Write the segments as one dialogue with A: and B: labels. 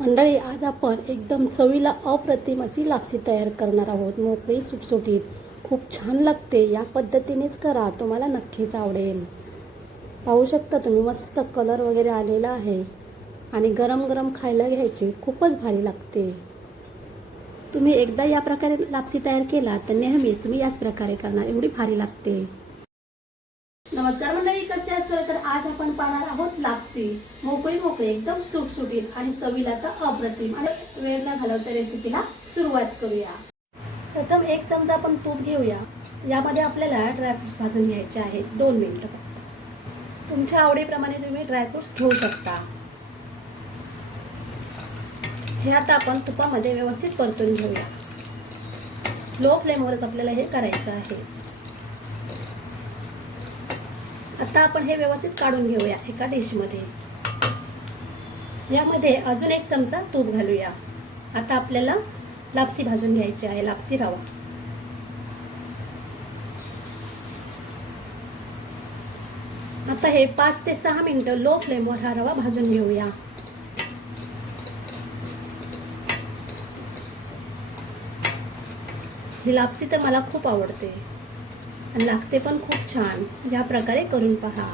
A: मंडळी आज आपण एकदम चवीला अप्रतिम अशी लापसी तयार करणार आहोत. मोकळी सुटसुटीत. खूप छान लागते. या पद्धतीनेच करा. तुम्हाला नक्कीच आवडेल. पाहू शकता तुम्ही मस्त कलर वगैरे आलेला आहे. आणि गरम गरम खायला घ्यायची खूपच भारी लागते. तुम्ही एकदा या प्रकारे लापसी तयार केला तर नेहमीच तुम्ही याच प्रकारे करणार. एवढी भारी लागते. नमस्कार मंडळी कसे असेल तर आज आपण पाहणार आहोत लापसी. मोकळी मोकळी एकदम सुटसुटीत आणि चवीला तर अप्रतिम. आणि वेळ न घालवता रेसिपीला सुरुवात करूया. प्रथम एक चमचा आपण तूप घेऊया. यामध्ये आपल्याला ड्रायफ्रुट्स भाजून घ्यायचे आहेत. दोन मिनिटं फक्त. तुमच्या आवडीप्रमाणे तुम्ही ड्रायफ्रुट्स घेऊ शकता. हे आता आपण तुपामध्ये व्यवस्थित परतून घेऊया. लो फ्लेमवरच आपल्याला हे करायचं आहे. आता आपण हे व्यवस्थित काढून घेऊया एका डिशमध्ये. यामध्ये अजून एक चमचा तूप घालूया. आता आपल्याला लापसी भाजून घ्यायची आहे लापसी रवा. आता हे पाच ते सहा मिनटं लो फ्लेमवर हा रवा भाजून घेऊया. ही लापसी तर मला खूप आवडते. लागते पण खूप छान. या प्रकारे करून पहा.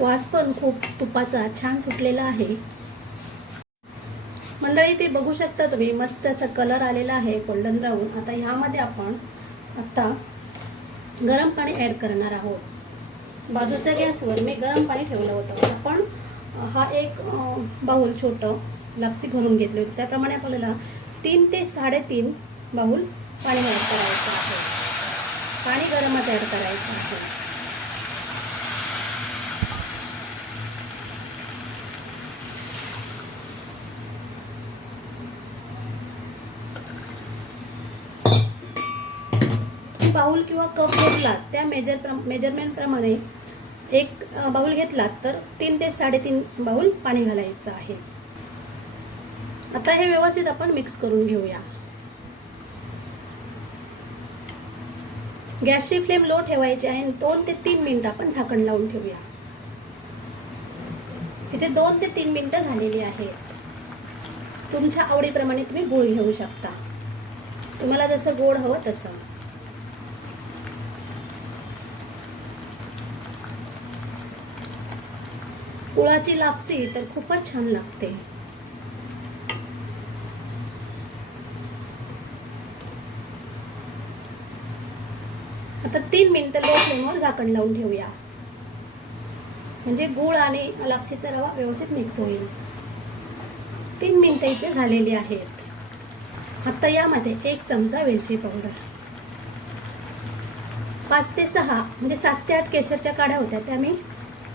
A: वास पण खूप तुपाचा छान सुटलेला आहे. मंडळी ते बघू शकता तुम्ही मस्त असा कलर आलेला आहे गोल्डन ब्राऊन आता यामध्ये आपण आता गरम पाणी ॲड करणार आहोत. बाजूच्या गॅसवर मी गरम पाणी ठेवलं होतं. आपण हा एक बाहुल बाऊल छोटं लापसी भरून घेतली होती. त्याप्रमाणे आपल्याला तीन ते साडेतीन बाऊल पाणी ॲड करायचं आहे. पाणी गरमच ॲड करायचं आहे. बाऊल किंवा कप घेतलात त्या मेजर मेजरमेंटप्रमाणे एक बाऊल घेतलात तर तीन ते साडेतीन बाऊल पाणी घालायचं आहे. आता हे व्यवस्थित आपण मिक्स करून घेऊया. गॅसची फ्लेम लो ठेवायची आहे आणि दोन ते तीन मिनटं आपण झाकण लावून ठेवूया. इथे दोन ते तीन मिनिटं झालेली आहेत. तुमच्या आवडीप्रमाणे तुम्ही गुळ घेऊ शकता. तुम्हाला जसं गोड हवं तसं. गुळाची लापसी तर खूपच छान लागते. आता तीन मिनटं लो फ्लेमवर झाकण लावून ठेवूया. म्हणजे गूळ आणि लापसीचा रवा व्यवस्थित मिक्स होईल. तीन मिनटं इथे झालेली आहेत. आता यामध्ये एक चमचा वेलची पावडर पाच ते सहा म्हणजे सात ते आठ केसरच्या काड्या होत्या त्या मी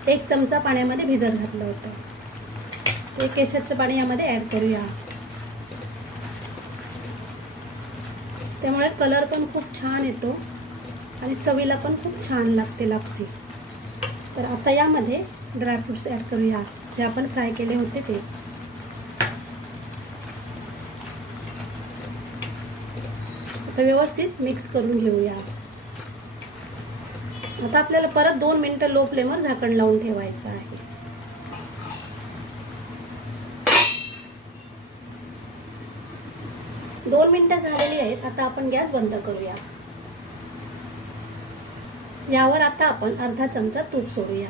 A: एक चमचा पाण्यामध्ये भिजत घातलं होतं. ते केशरचं पाणी यामध्ये ॲड करूया. त्यामुळे कलर पण खूप छान येतो. आणि चवीला पण खूप छान लागते लापसी. तर आता यामध्ये ड्रायफ्रुट्स ॲड करूया. जे आपण फ्राय केले होते ते. आता व्यवस्थित मिक्स करून घेऊया. आता आपल्याला परत दोन मिनटं लो फ्लेमवर झाकण लावून ठेवायचं आहे. दोन मिनटं झालेली आहेत. आता आपण गॅस बंद करूया. यावर आता आपण अर्धा चमचा तूप सोडूया.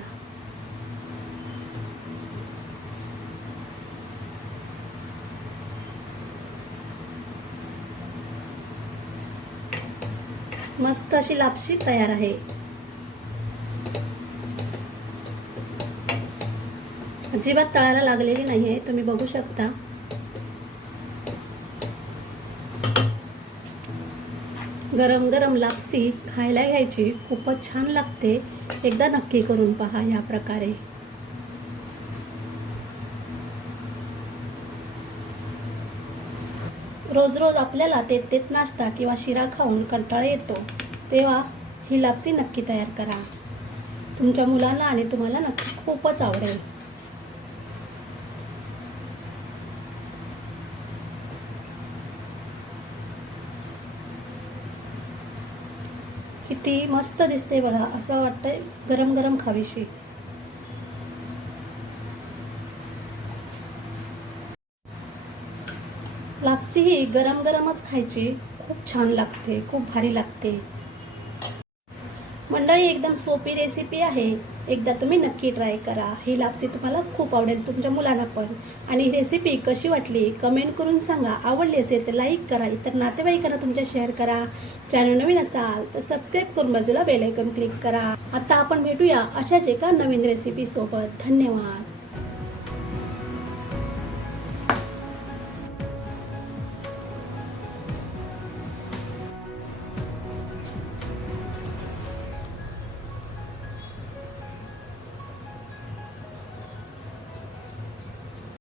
A: मस्त अशी लापशी तयार आहे. अजिबात तळायला लागलेली नाही आहे तुम्ही बघू शकता. गरम गरम लापसी खायला घ्यायची. खूपच छान लागते. एकदा नक्की करून पहा या प्रकारे. रोज रोज आपल्याला ते तेत नाश्ता किंवा शिरा खाऊन कंटाळा येतो. तेव्हा ही लापसी नक्की तयार करा. तुमच्या मुलांना आणि तुम्हाला नक्की खूपच आवडेल. किती मस्त दिसते बघा असं वाटतंय गरम गरम खावीशी. लापसी ही गरम गरमच खायची. खूप छान लागते खूप भारी लागते. मंडळी एकदम सोपी रेसिपी आहे. एकदा तुम्ही नक्की ट्राय करा. ही लापसी तुम्हाला खूप आवडेल तुमच्या मुलांना पण. आणि ही रेसिपी कशी वाटली कमेंट करून सांगा. आवडली असेल तर लाईक करा. इतर नातेवाईकांना तुमच्या शेअर करा. चॅनल नवीन असाल तर सबस्क्राईब करून बाजूला बेल आयकॉन क्लिक करा. आता आपण भेटूया अशाच एका नवीन रेसिपी सोबत. धन्यवाद.